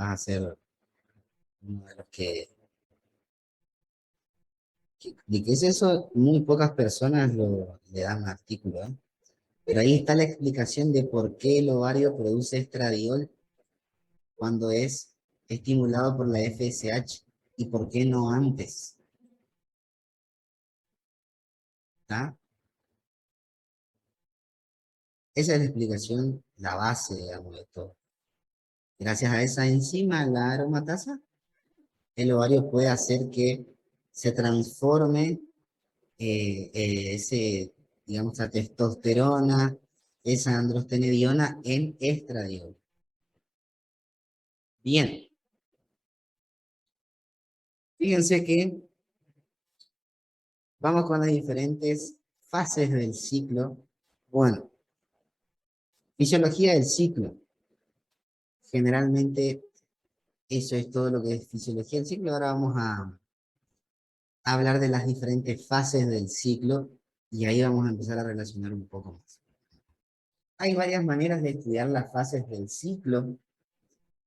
vas a ser uno de los ¿de qué es eso? Muy pocas personas le dan artículo, ¿eh? Pero ahí está la explicación de por qué el ovario produce estradiol cuando es estimulado por la FSH y por qué no antes. ¿Está? Esa es la explicación, la base, digamos, de todo. Gracias a esa enzima, la aromatasa, el ovario puede hacer que se transforme digamos, la testosterona, esa androstenediona en estradiol. Bien, fíjense que vamos con las diferentes fases del ciclo. Bueno, fisiología del ciclo. Generalmente eso es todo lo que es fisiología del ciclo. Ahora vamos a hablar de las diferentes fases del ciclo y ahí vamos a empezar a relacionar un poco más. Hay varias maneras de estudiar las fases del ciclo.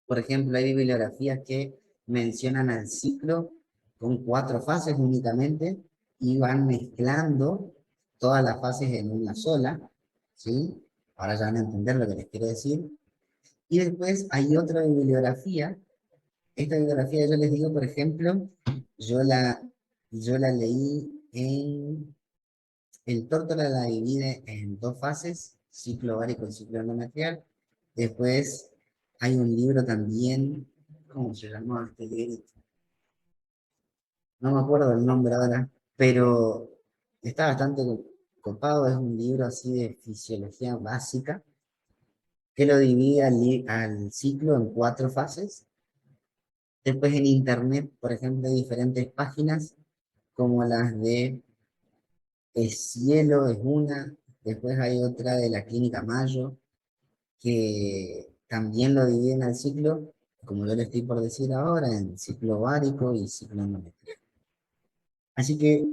Por ejemplo, hay bibliografías que mencionan al ciclo con 4 fases únicamente y van mezclando todas las fases en una sola, ¿sí? Ahora ya van a entender lo que les quiero decir. Y después hay otra bibliografía. Esta bibliografía yo les digo, por ejemplo, yo la, yo la leí en... El Tórtola la divide en 2 fases, ciclo ovárico y ciclo endometrial. Después hay un libro también, ¿cómo se llama este libro? No me acuerdo el nombre ahora, pero está bastante copado, es un libro así de fisiología básica, que lo divide al ciclo en 4 fases. Después en internet, por ejemplo, hay diferentes páginas, como las de El Cielo es una, después hay otra de la Clínica Mayo, que también lo dividen al ciclo, como yo le estoy por decir ahora, en ciclo ovárico y ciclo endometrial. Así que,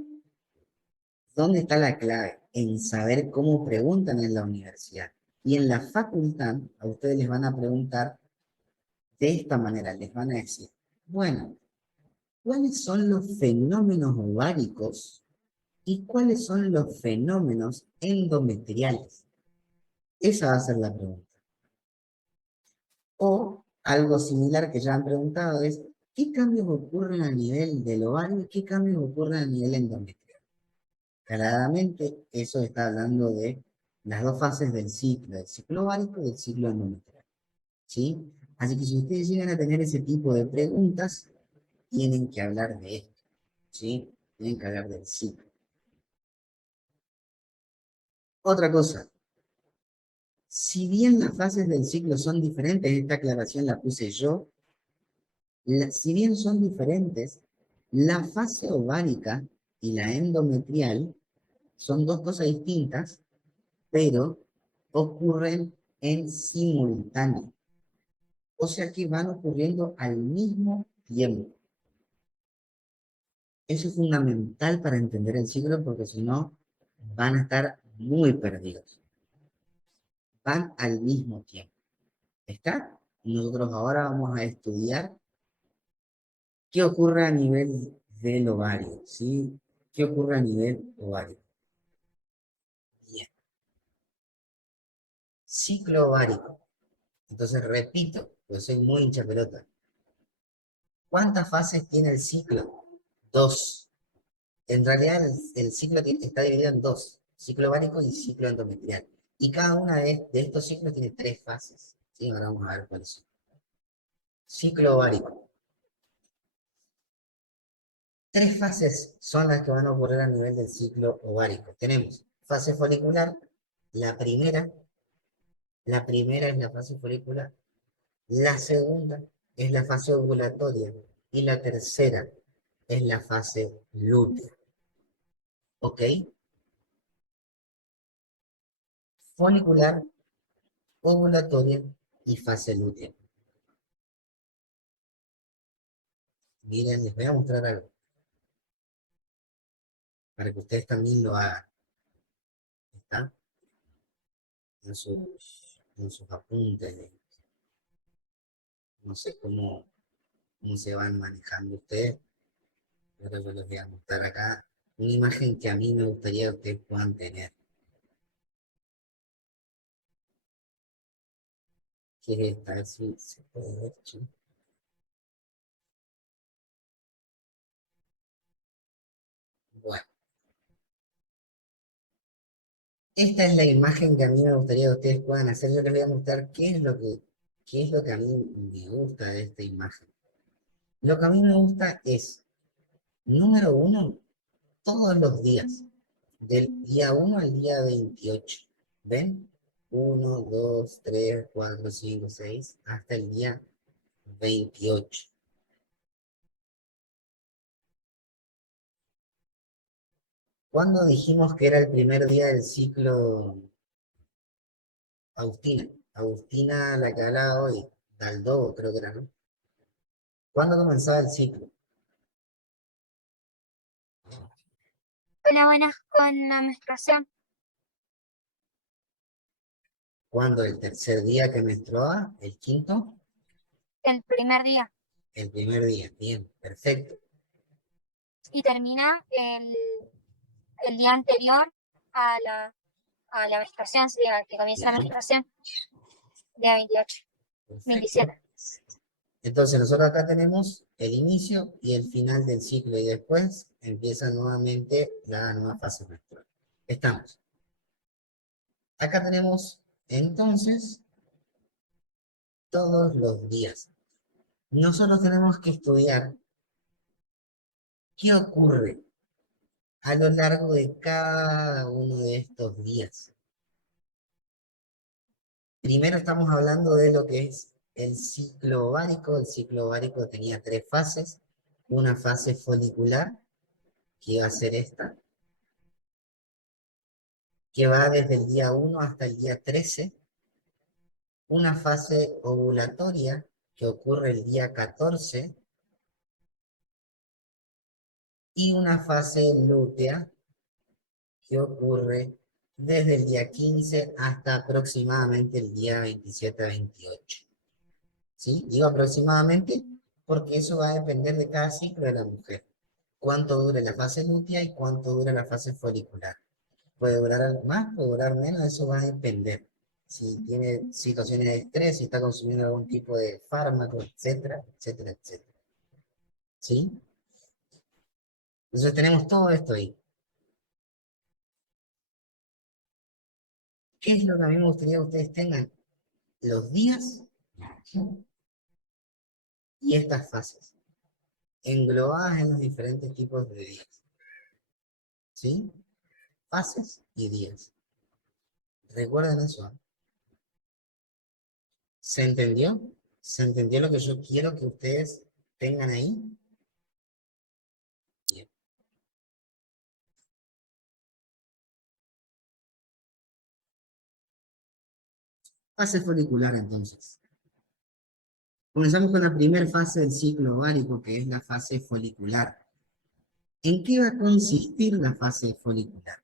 ¿dónde está la clave? En saber cómo preguntan en la universidad. Y en la facultad, a ustedes les van a preguntar de esta manera, les van a decir, bueno, ¿cuáles son los fenómenos ováricos y cuáles son los fenómenos endometriales? Esa va a ser la pregunta. O algo similar que ya han preguntado es, ¿qué cambios ocurren a nivel del ovario y qué cambios ocurren a nivel endometrial? Claramente, eso está hablando de las 2 fases del ciclo ovárico y del ciclo endometrial. ¿Sí? Así que si ustedes llegan a tener ese tipo de preguntas, tienen que hablar de esto. ¿Sí? Tienen que hablar del ciclo. Otra cosa, si bien las fases del ciclo son diferentes, esta aclaración la puse yo, si bien son diferentes, la fase ovárica y la endometrial son 2 cosas distintas, pero ocurren en simultáneo. O sea que van ocurriendo al mismo tiempo. Eso es fundamental para entender el ciclo porque si no van a estar muy perdidos. Van al mismo tiempo. ¿Está? Nosotros ahora vamos a estudiar qué ocurre a nivel del ovario, ¿sí? ¿Qué ocurre a nivel ovario? Bien. Ciclo ovárico. Entonces repito, pues soy muy hincha pelota. ¿Cuántas fases tiene el ciclo? 2. En realidad el ciclo está dividido en 2, ciclo ovárico y ciclo endometrial. Y cada una de estos ciclos tiene 3 fases. ¿Sí? Ahora vamos a ver cuáles son. Ciclo ovárico. 3 fases son las que van a ocurrir a nivel del ciclo ovárico. Tenemos fase folicular, la primera, la primera es la fase folicular, la segunda es la fase ovulatoria y la tercera es la fase lútea. ¿Ok? Folicular, ovulatoria y fase lútea. Miren, les voy a mostrar algo para que ustedes también lo hagan. ¿Está? En sus apuntes. no sé cómo se van manejando ustedes, pero yo les voy a mostrar acá una imagen que a mí me gustaría que ustedes puedan tener. Que es esta, a ver si se puede ver. ¿Sí? Bueno, esta es la imagen que a mí me gustaría que ustedes puedan hacer. Yo les voy a mostrar qué es lo que a mí me gusta de esta imagen. Lo que a mí me gusta es, número uno, todos los días, del día 1 al día 28. ¿Ven? 1, 2, 3, 4, 5, 6, hasta el día 28. ¿Cuándo dijimos que era el primer día del ciclo Agustina? Agustina, la que hablaba hoy, Daldó, creo que era, ¿no? ¿Cuándo comenzaba el ciclo? Hola, buenas, con la menstruación. ¿Cuándo? ¿El tercer día que menstruaba? ¿El quinto? El primer día. El primer día. Bien, perfecto. Y termina el día anterior a la menstruación, sería que comienza la Bien, menstruación, día 28, perfecto. 27. Entonces nosotros acá tenemos el inicio y el final del ciclo y después empieza nuevamente la nueva fase menstrual. Estamos. Acá tenemos entonces todos los días. Nosotros tenemos que estudiar qué ocurre a lo largo de cada uno de estos días. Primero estamos hablando de lo que es el ciclo ovárico. El ciclo ovárico tenía tres fases. Una fase folicular, que iba a ser esta, que va desde el día 1 hasta el día 13. Una fase ovulatoria, que ocurre el día 14. Y una fase lútea, que ocurre desde el día 15 hasta aproximadamente el día 27-28. ¿Sí? Digo aproximadamente porque eso va a depender de cada ciclo de la mujer. Cuánto dure la fase lútea y cuánto dura la fase folicular. Puede durar algo más, puede durar menos, eso va a depender. Si tiene situaciones de estrés, si está consumiendo algún tipo de fármaco, etcétera, etcétera, etcétera. ¿Sí? Entonces tenemos todo esto ahí. ¿Qué es lo que a mí me gustaría que ustedes tengan? Los días y estas fases, englobadas en los diferentes tipos de días. ¿Sí? Fases y días. Recuerden eso. ¿Eh? ¿Se entendió? ¿Se entendió lo que yo quiero que ustedes tengan ahí? Bien. Fase folicular entonces. Comenzamos con la primera fase del ciclo ovárico, que es la fase folicular. ¿En qué va a consistir la fase folicular?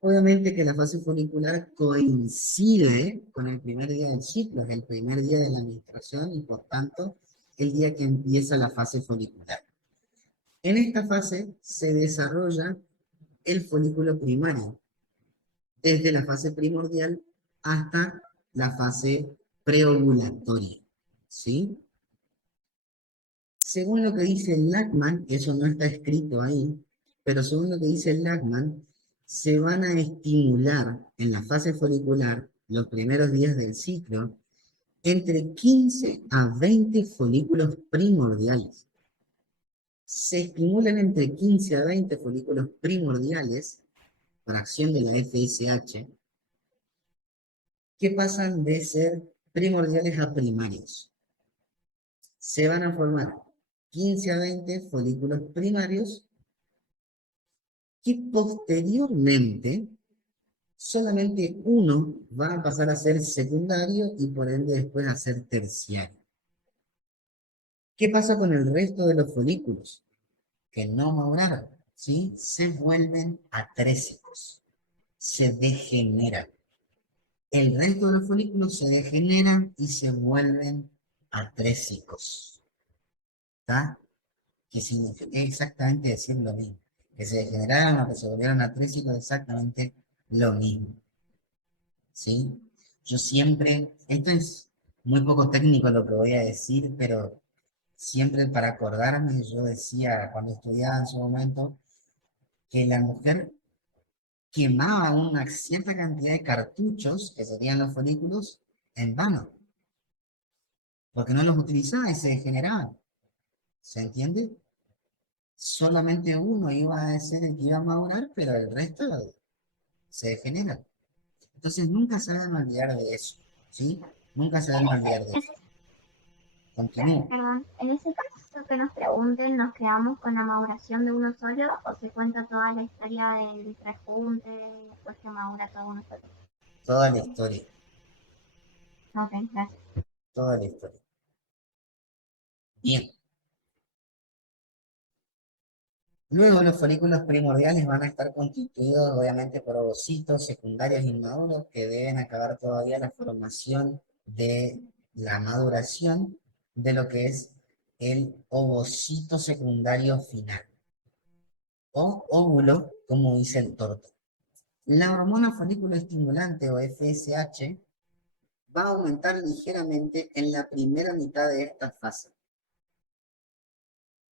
Obviamente que la fase folicular coincide con el primer día del ciclo, es el primer día de la menstruación y por tanto el día que empieza la fase folicular. En esta fase se desarrolla el folículo primario, desde la fase primordial hasta la fase preovulatoria. ¿Sí? Según lo que dice Lachman, eso no está escrito ahí, pero según lo que dice Lachman, se van a estimular en la fase folicular, los primeros días del ciclo, entre 15 a 20 folículos primordiales. Se estimulan entre 15 a 20 folículos primordiales por acción de la FSH, que pasan de ser primordiales a primarios. Se van a formar 15 a 20 folículos primarios que posteriormente solamente uno va a pasar a ser secundario y por ende después a ser terciario. ¿Qué pasa con el resto de los folículos? Que no maduraron, ¿sí? Se vuelven atrésicos, se degeneran. El resto de los folículos se degeneran y se vuelven a 3 ciclos. ¿Está? Que significa exactamente decir lo mismo. Que se degeneraron o que se volvieron a 3 ciclos, exactamente lo mismo. ¿Sí? Yo siempre, esto es muy poco técnico lo que voy a decir, pero siempre para acordarme, yo decía cuando estudiaba en su momento, que la mujer quemaba una cierta cantidad de cartuchos, que serían los folículos, en vano, porque no los utilizaba y se degeneraban. ¿Se entiende? Solamente uno iba a ser el que iba a madurar, pero el resto se degenera. Entonces nunca se deben olvidar de eso, ¿sí? Nunca se deben olvidar de eso. Continúo. Perdón, en ese caso que nos pregunten, ¿nos quedamos con la maduración de uno solo o se cuenta toda la historia del rejunte y después que madura todo uno solo? Toda la historia, Ok, gracias. toda la historia. Bien. Luego los folículos primordiales van a estar constituidos obviamente por ovocitos secundarios inmaduros que deben acabar todavía la formación de la maduración de lo que es el ovocito secundario final o óvulo, como dice el torto. La hormona folículo estimulante o FSH va a aumentar ligeramente en la primera mitad de esta fase,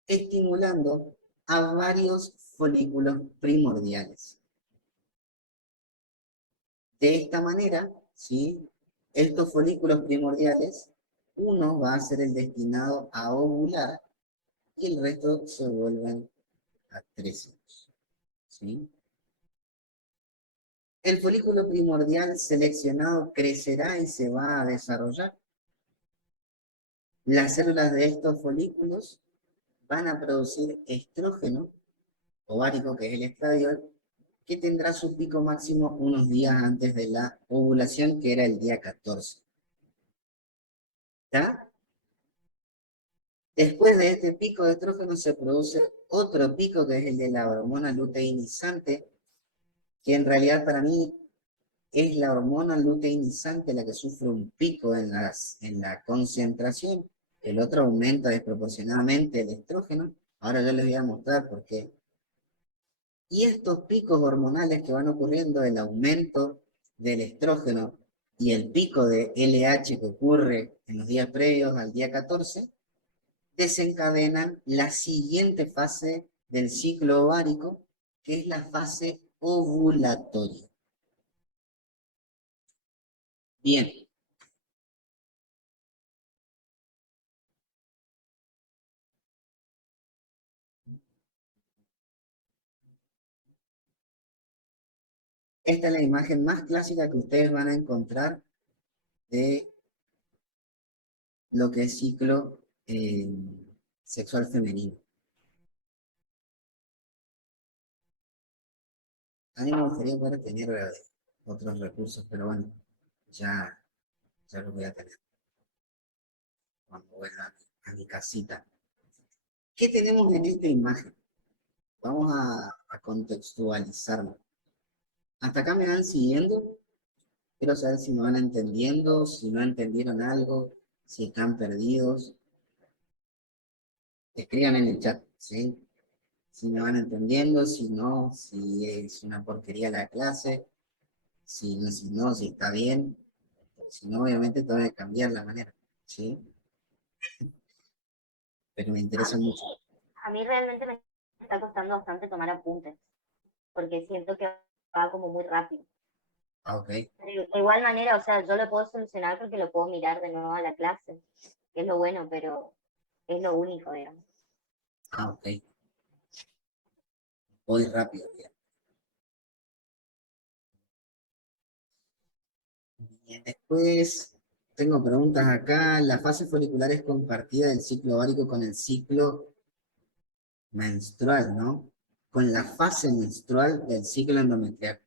estimulando a varios folículos primordiales. De esta manera, ¿sí? Estos folículos primordiales, uno va a ser el destinado a ovular y el resto se vuelven a 3 ¿sí? El folículo primordial seleccionado crecerá y se va a desarrollar. Las células de estos folículos van a producir estrógeno ovárico, que es el estradiol, que tendrá su pico máximo unos días antes de la ovulación, que era el día 14. ¿Está? Después de este pico de estrógeno se produce otro pico que es el de la hormona luteinizante, que en realidad para mí es la hormona luteinizante la que sufre un pico en la concentración. El otro aumenta desproporcionadamente el estrógeno. Ahora yo les voy a mostrar por qué. Y estos picos hormonales que van ocurriendo, el aumento del estrógeno y el pico de LH que ocurre en los días previos al día 14, desencadenan la siguiente fase del ciclo ovárico, que es la fase ovulatoria. Bien, esta es la imagen más clásica que ustedes van a encontrar de lo que es ciclo sexual femenino. A mí me gustaría poder tener otros recursos, pero bueno, ya, ya los voy a tener cuando vuelva a mi casita. ¿Qué tenemos en esta imagen? Vamos a contextualizarlo. ¿Hasta acá me van siguiendo? Quiero saber si me van entendiendo, si no entendieron algo, si están perdidos. Escriban en el chat, ¿sí? Si me van entendiendo, si no, si es una porquería la clase, si no, si está bien. Si no, obviamente tengo que cambiar la manera, ¿sí? Pero me interesa mucho. A mí realmente me está costando bastante tomar apuntes, porque siento que va como muy rápido. Ah, ok. Pero de igual manera, o sea, yo lo puedo solucionar porque lo puedo mirar de nuevo a la clase, que es lo bueno, pero es lo único, digamos. Ah, ok. Voy rápido, bien. Bien, después tengo preguntas acá. La fase folicular es compartida del ciclo ovárico con el ciclo menstrual, ¿no? Con la fase menstrual del ciclo endometrial.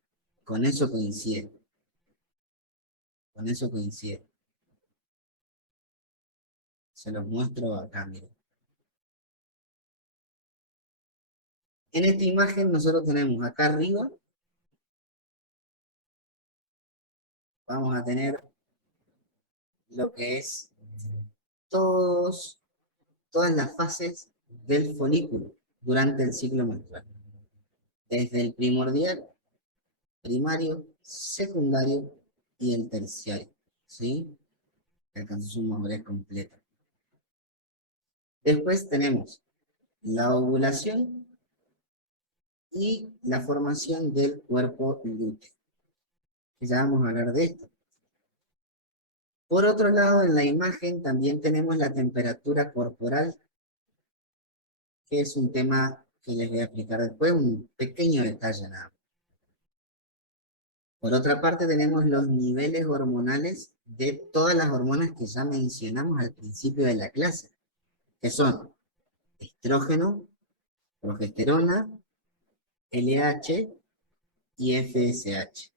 Con eso coincide. Con eso coincide. Se los muestro acá, miren. En esta imagen nosotros tenemos acá arriba, vamos a tener lo que es todas las fases del folículo durante el ciclo menstrual. Desde el primordial, primario, secundario y el terciario. ¿Sí? Que alcanzó su madurez completa. Después tenemos la ovulación y la formación del cuerpo lúteo. Ya vamos a hablar de esto. Por otro lado, en la imagen también tenemos la temperatura corporal, que es un tema que les voy a explicar después, un pequeño detalle nada más. Por otra parte, tenemos los niveles hormonales de todas las hormonas que ya mencionamos al principio de la clase, que son estrógeno, progesterona, LH y FSH.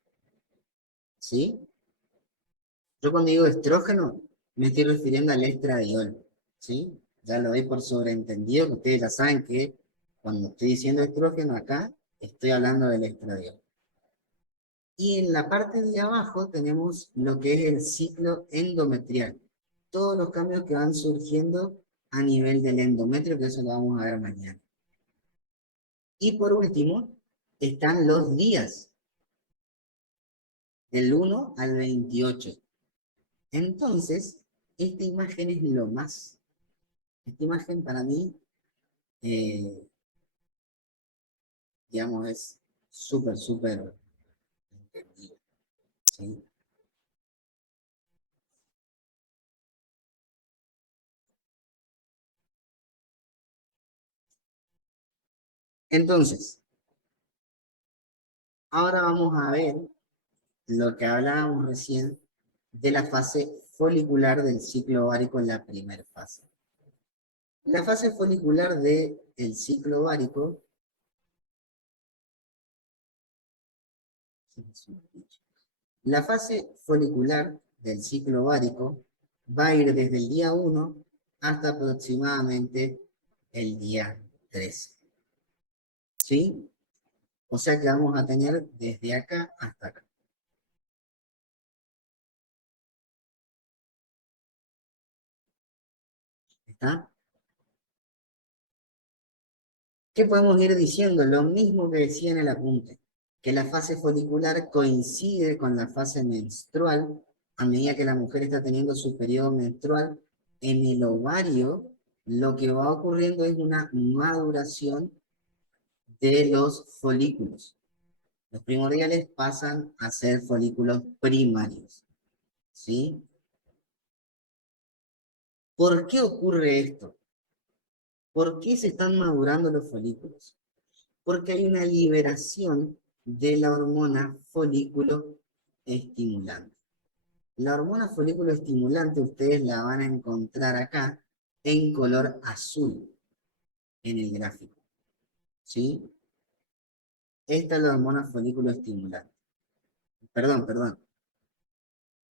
¿Sí? Yo cuando digo estrógeno, me estoy refiriendo al estradiol. ¿Sí? Ya lo doy por sobreentendido, que ustedes ya saben que cuando estoy diciendo estrógeno acá, estoy hablando del estradiol. Y en la parte de abajo tenemos lo que es el ciclo endometrial. Todos los cambios que van surgiendo a nivel del endometrio, que eso lo vamos a ver mañana. Y por último, están los días, del 1 al 28. Entonces, esta imagen es lo más. Esta imagen para mí, eh, digamos, es súper, súper entendible. ¿Sí? Entonces, ahora vamos a ver lo que hablábamos recién de la fase folicular del ciclo ovárico en la primera fase. La fase folicular del ciclo ovárico, la fase folicular del ciclo ovárico va a ir desde el día 1 hasta aproximadamente el día 13. ¿Sí? O sea que vamos a tener desde acá hasta acá. ¿Está? ¿Qué podemos ir diciendo? Lo mismo que decía en el apunte, que la fase folicular coincide con la fase menstrual a medida que la mujer está teniendo su periodo menstrual. En el ovario, lo que va ocurriendo es una maduración de los folículos. Los primordiales pasan a ser folículos primarios. ¿Sí? ¿Por qué ocurre esto? ¿Por qué se están madurando los folículos? Porque hay una liberación de la hormona folículo estimulante. La hormona folículo estimulante ustedes la van a encontrar acá en color azul en el gráfico. ¿Sí? Esta es la hormona folículo estimulante. Perdón.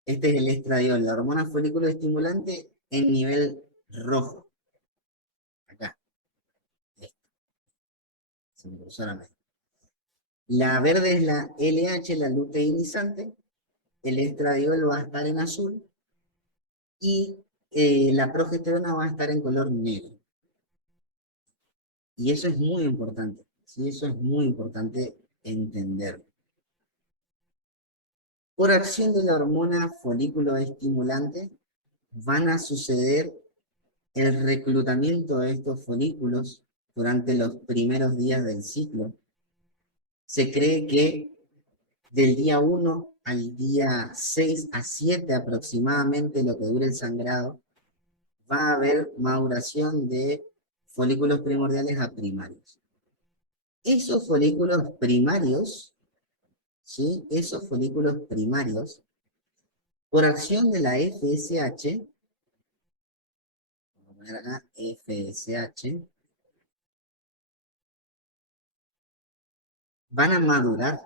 Este es el estradiol, la hormona folículo estimulante en nivel rojo. Acá. Esta. Se me cruzó la mente. La verde es la LH, la luteinizante. El estradiol va a estar en azul y la progesterona va a estar en color negro. Y eso es muy importante, ¿sí? Eso es muy importante entender. Por acción de la hormona folículo estimulante, van a suceder el reclutamiento de estos folículos durante los primeros días del ciclo. Se cree que del día 1 al día 6 a 7 aproximadamente, lo que dure el sangrado, va a haber maduración de folículos primordiales a primarios. Esos folículos primarios, ¿sí? Esos folículos primarios, por acción de la FSH, vamos a poner acá FSH, van a madurar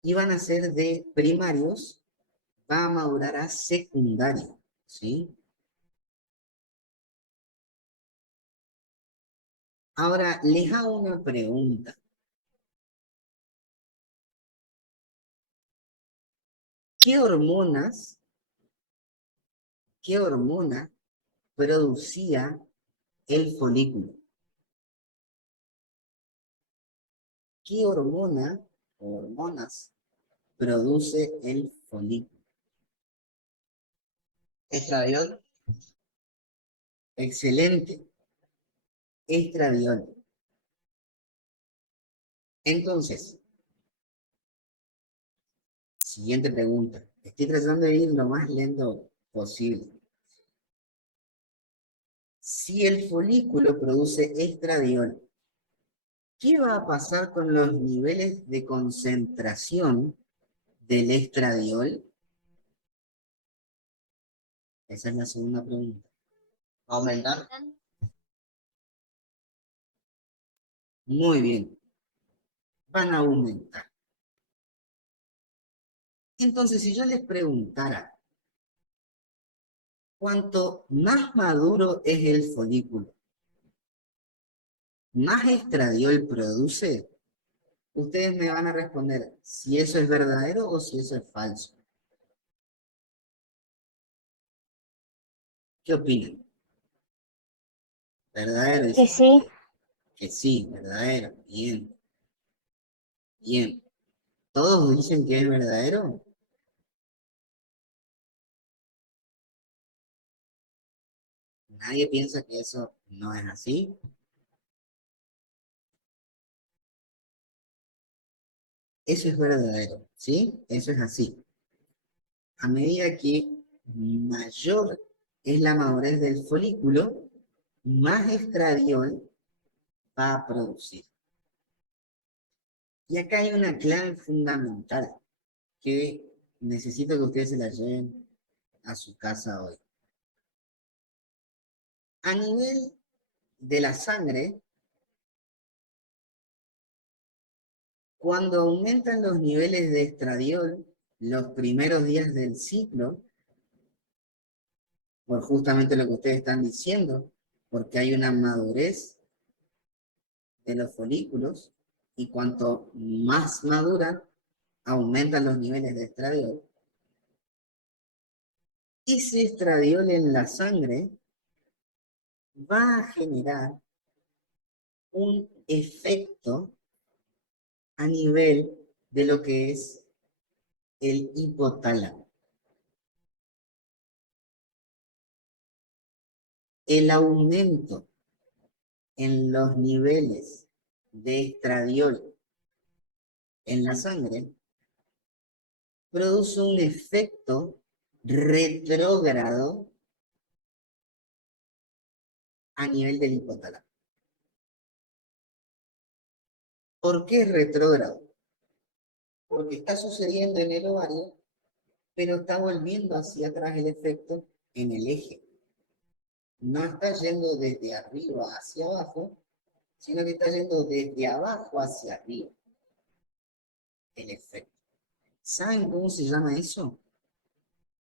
y van a ser de primarios, va a madurar a secundario, ¿sí? Ahora, les hago una pregunta. ¿Qué hormonas ¿Qué hormona producía el folículo? ¿Qué hormona o hormonas produce el folículo? Estradiol. Excelente. Estradiol. Entonces, siguiente pregunta. Estoy tratando de ir lo más lento posible. Si el folículo produce estradiol, ¿qué va a pasar con los niveles de concentración del estradiol? Esa es la segunda pregunta. ¿Aumentar? Muy bien. Van a aumentar. Entonces, si yo les preguntara, cuanto más maduro es el folículo, más estradiol produce, ustedes me van a responder si eso es verdadero o si eso es falso. ¿Qué opinan? ¿Verdadero? Que Dicen sí. que sí, verdadero. Bien, bien. ¿Todos dicen que es verdadero? ¿Nadie piensa que eso no es así? Eso es verdadero, ¿sí? Eso es así. A medida que mayor es la madurez del folículo, más estradiol va a producir. Y acá hay una clave fundamental que necesito que ustedes se la lleven a su casa hoy. A nivel de la sangre, cuando aumentan los niveles de estradiol los primeros días del ciclo, por justamente lo que ustedes están diciendo, porque hay una madurez de los folículos y cuanto más maduran, aumentan los niveles de estradiol. Ese estradiol en la sangre va a generar un efecto a nivel de lo que es el hipotálamo. El aumento en los niveles de estradiol en la sangre produce un efecto retrógrado a nivel del hipotálamo. ¿Por qué es retrógrado? Porque está sucediendo en el ovario, pero está volviendo hacia atrás el efecto en el eje. No está yendo desde arriba hacia abajo, sino que está yendo desde abajo hacia arriba el efecto. ¿Saben cómo se llama eso?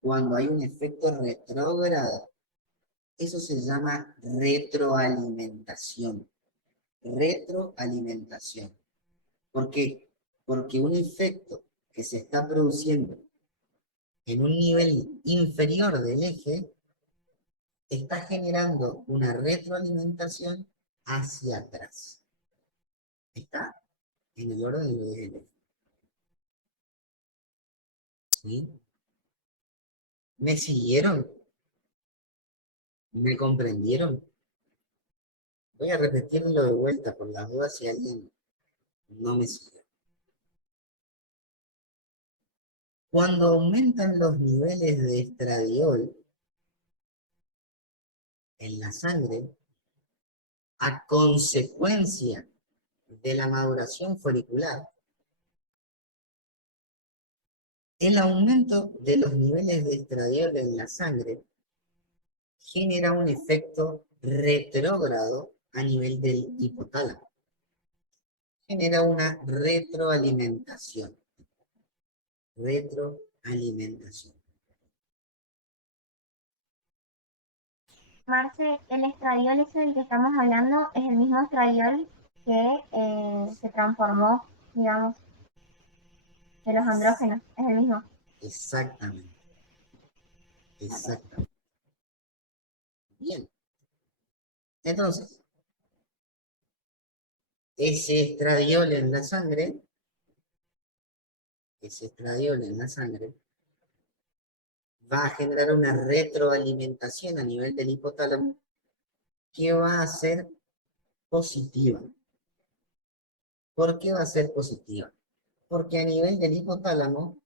Cuando hay un efecto retrógrado. Eso se llama retroalimentación. Retroalimentación. ¿Por qué? Porque un efecto que se está produciendo en un nivel inferior del eje está generando una retroalimentación hacia atrás. Está en el orden del eje. ¿Sí? ¿Me siguieron? ¿Me comprendieron? Voy a repetirlo de vuelta por las dudas si alguien no me sigue. Cuando aumentan los niveles de estradiol en la sangre, a consecuencia de la maduración folicular, el aumento de los niveles de estradiol en la sangre genera un efecto retrógrado a nivel del hipotálamo. Genera una retroalimentación. Retroalimentación. Marce, el estradiol ese del que estamos hablando es el mismo estradiol que se transformó, digamos, de los andrógenos, es el mismo. Exactamente. Exactamente. Bien. Entonces, ese estradiol en la sangre, va a generar una retroalimentación a nivel del hipotálamo que va a ser positiva. ¿Por qué va a ser positiva? Porque a nivel del hipotálamo,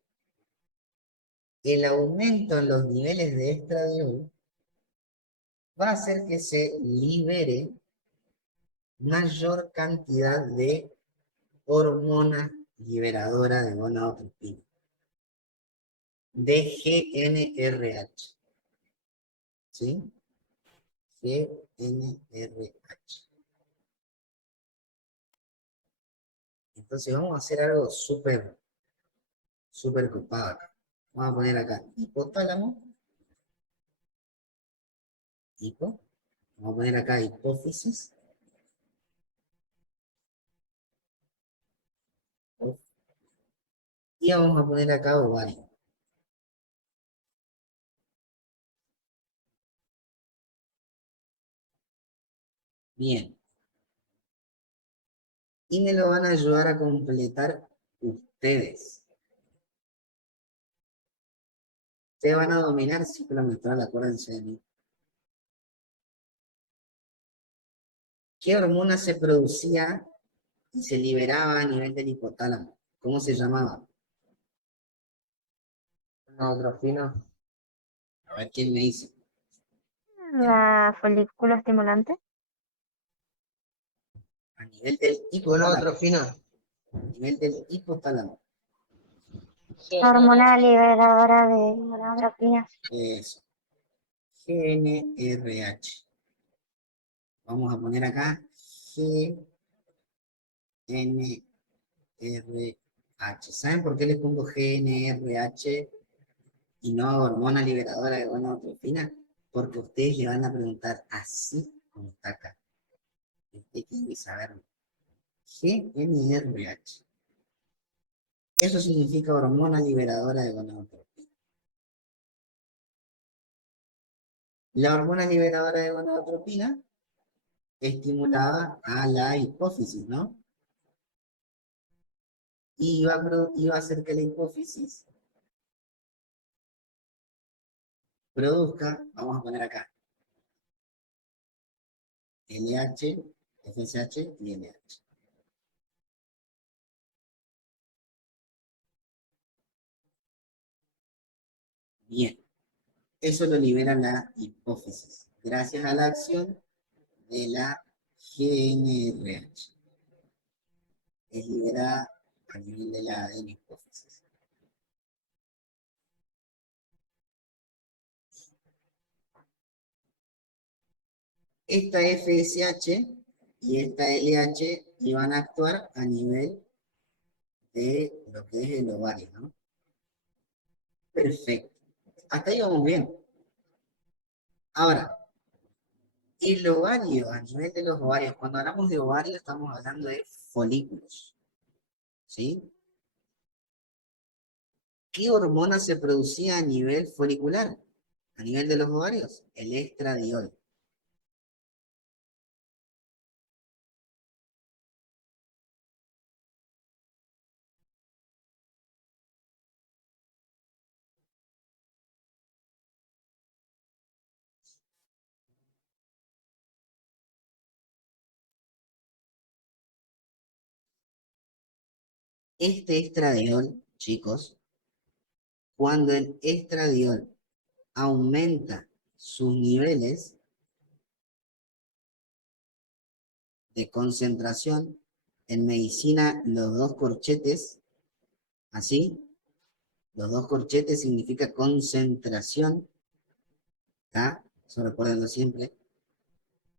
el aumento en los niveles de estradiol va a hacer que se libere mayor cantidad de hormona liberadora de gonadotropina, de GnRH. ¿Sí? GnRH. Entonces vamos a hacer algo súper copado acá. Vamos a poner acá hipotálamo, hipo. Vamos a poner acá hipófisis. Y vamos a poner acá ovario. Bien. Y me lo van a ayudar a completar ustedes. Ustedes van a dominar ciclo menstrual, acuérdense de mí. ¿Qué hormona se producía y se liberaba a nivel del hipotálamo? ¿Cómo se llamaba? Gonadotropina. A ver quién me dice. La folículo estimulante. A nivel del hipotálamo. Gonadotropina. A nivel del hipotálamo. Hormona liberadora de gonadotropina. Eso. GnRH. Vamos a poner acá GnRH. ¿Saben por qué les pongo GnRH y no hormona liberadora de gonadotropina? Porque ustedes le van a preguntar así como está acá. Usted tiene que saberlo. GnRH. Eso significa hormona liberadora de gonadotropina. La hormona liberadora de gonadotropina estimulaba a la hipófisis, ¿no? Y iba a hacer que la hipófisis produzca, vamos a poner acá, LH, FSH y LH. Bien, eso lo libera la hipófisis, gracias a la acción de la GnRH. Es liberada a nivel de la hipófisis. Esta FSH y esta LH iban a actuar a nivel de lo que es el ovario, ¿no? Perfecto. Hasta ahí vamos bien. Ahora, el ovario, a nivel de los ovarios, cuando hablamos de ovario estamos hablando de folículos, ¿sí? ¿Qué hormona se producía a nivel folicular? A nivel de los ovarios, el estradiol. Este estradiol, chicos, cuando el estradiol aumenta sus niveles de concentración, en medicina los dos corchetes, así, los dos corchetes significa concentración, ¿está? Eso recuérdenlo siempre.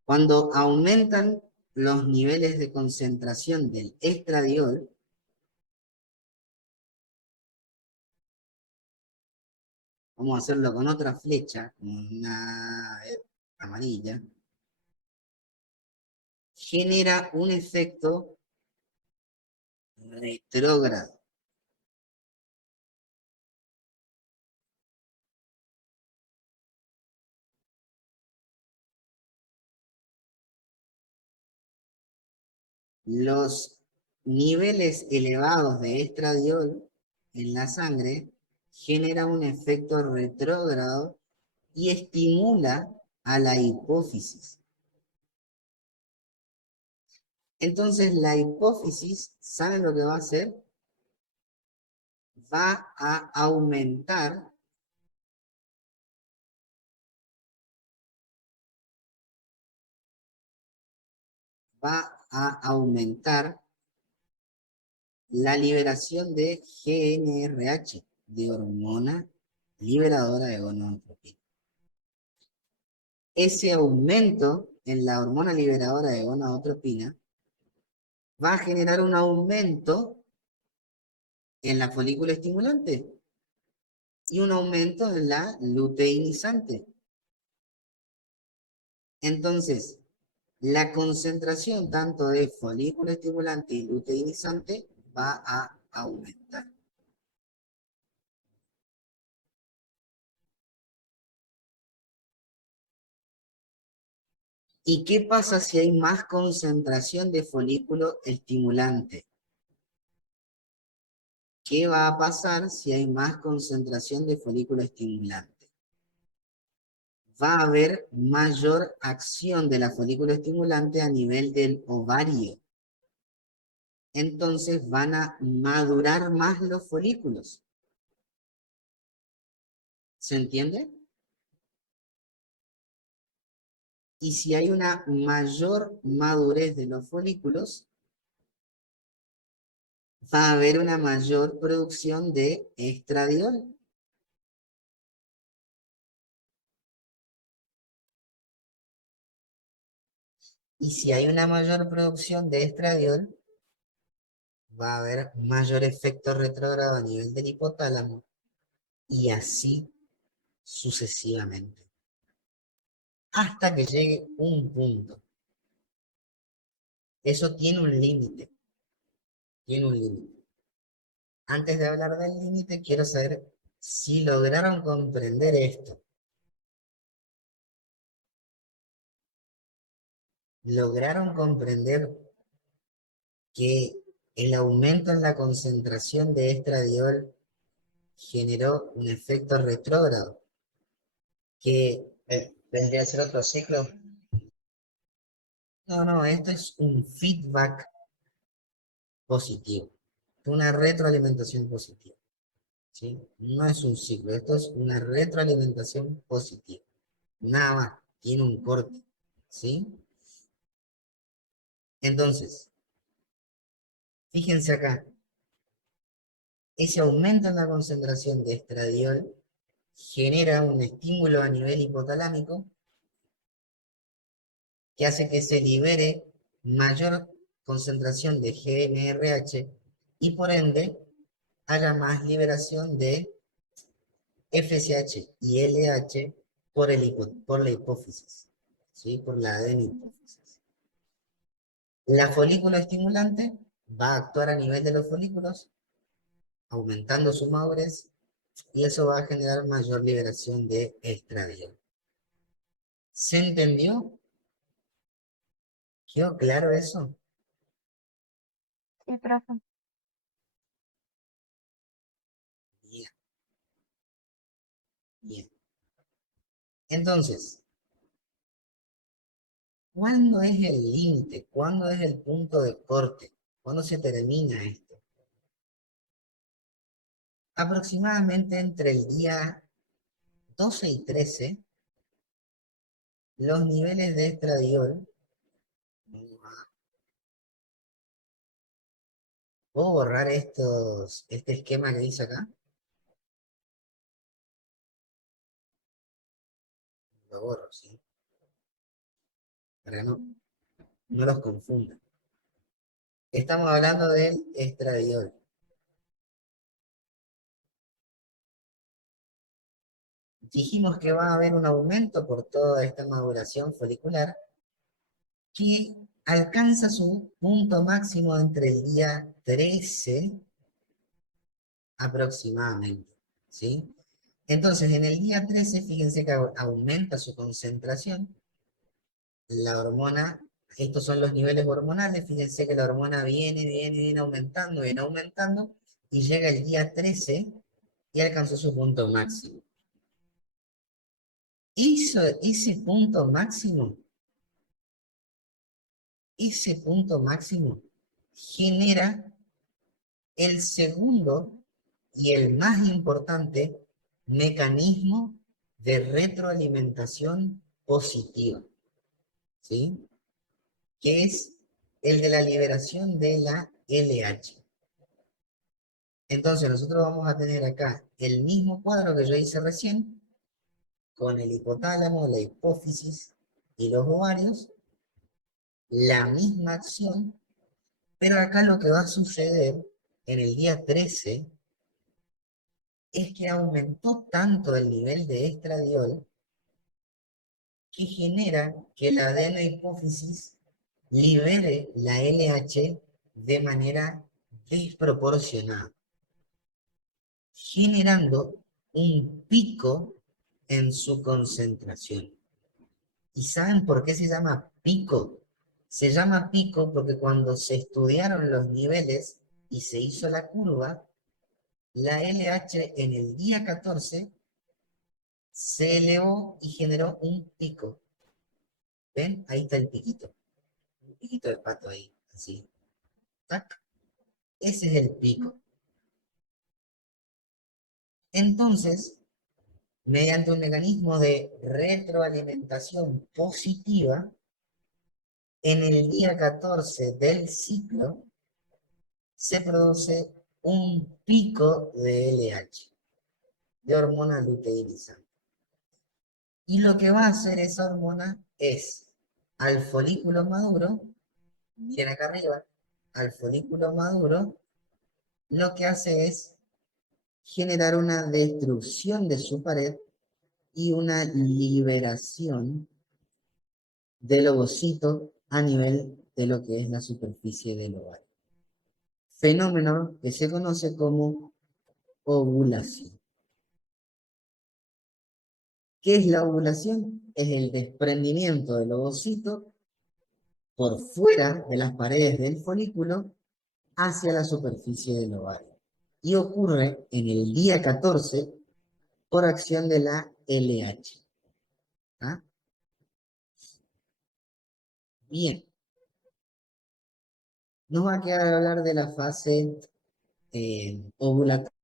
Cuando aumentan los niveles de concentración del estradiol, vamos a hacerlo con otra flecha, con una amarilla, genera un efecto retrógrado. los niveles elevados de estradiol en la sangre generan un efecto retrógrado y estimula a la hipófisis. Entonces la hipófisis, ¿saben lo que va a hacer? Va a aumentar la liberación de GnRH, de hormona liberadora de gonadotropina. Ese aumento en la hormona liberadora de gonadotropina va a generar un aumento en la folícula estimulante y un aumento en la luteinizante. Entonces, la concentración tanto de folículo estimulante y luteinizante va a aumentar. ¿Y qué pasa si hay más concentración de folículo estimulante? ¿Qué va a pasar si hay más concentración de folículo estimulante? Va a haber mayor acción de la folículo estimulante a nivel del ovario. Entonces van a madurar más los folículos. ¿Se entiende? Y si hay una mayor madurez de los folículos, va a haber una mayor producción de estradiol. Y si hay una mayor producción de estradiol, va a haber mayor efecto retrógrado a nivel del hipotálamo y así sucesivamente. Hasta que llegue un punto. Eso tiene un límite. Tiene un límite. Antes de hablar del límite, quiero saber si lograron comprender esto. ¿Lograron comprender que el aumento en la concentración de estradiol generó un efecto retrógrado? Que vendría a ser otro ciclo. No, esto es un feedback positivo, una retroalimentación positiva, ¿sí? No es un ciclo, esto es una retroalimentación positiva. Nada más, tiene un corte, ¿sí? Entonces, fíjense acá, ese aumento en la concentración de estradiol genera un estímulo a nivel hipotalámico que hace que se libere mayor concentración de GnRH y por ende haya más liberación de FSH y LH por la hipófisis, ¿sí? Por la adenihipófisis. La folícula estimulante va a actuar a nivel de los folículos, aumentando su madurez, y eso va a generar mayor liberación de estradiol. ¿Se entendió? ¿Quedó claro eso? Sí, profe. Bien, bien. Entonces, ¿cuándo es el límite? ¿Cuándo es el punto de corte? ¿Cuándo se termina esto? Aproximadamente entre el día 12 y 13, los niveles de estradiol, ¿puedo borrar este esquema que dice acá? Lo borro, ¿sí? Para no los confunda. Estamos hablando del estradiol. Dijimos que va a haber un aumento por toda esta maduración folicular que alcanza su punto máximo entre el día 13 aproximadamente, ¿sí? Entonces, en el día 13, fíjense que aumenta su concentración, la hormona Estos son los niveles hormonales. Fíjense que la hormona viene aumentando, y llega el día 13 y alcanzó su punto máximo. Ese punto máximo, genera el segundo y el más importante mecanismo de retroalimentación positiva, ¿sí? Que es el de la liberación de la LH. Entonces nosotros vamos a tener acá el mismo cuadro que yo hice recién, con el hipotálamo, la hipófisis y los ovarios, la misma acción, pero acá lo que va a suceder en el día 13 es que aumentó tanto el nivel de estradiol que genera que la adenohipófisis libere la LH de manera desproporcionada, generando un pico en su concentración. ¿Y saben por qué se llama pico? Se llama pico porque cuando se estudiaron los niveles y se hizo la curva, la LH en el día 14 se elevó y generó un pico. ¿Ven? Ahí está el piquito. Un piquito de pato ahí, así. ¿Tac? Ese es el pico. Entonces, mediante un mecanismo de retroalimentación positiva, en el día 14 del ciclo se produce un pico de LH, de hormona luteinizante. Y lo que va a hacer esa hormona es al folículo maduro, viene acá arriba, al folículo maduro, lo que hace es generar una destrucción de su pared y una liberación del ovocito a nivel de lo que es la superficie del ovario. Fenómeno que se conoce como ovulación. ¿Qué es la ovulación? Es el desprendimiento del ovocito por fuera de las paredes del folículo hacia la superficie del ovario. Y ocurre en el día 14 por acción de la LH. ¿Ah? Bien, nos va a quedar hablar de la fase ovulatoria.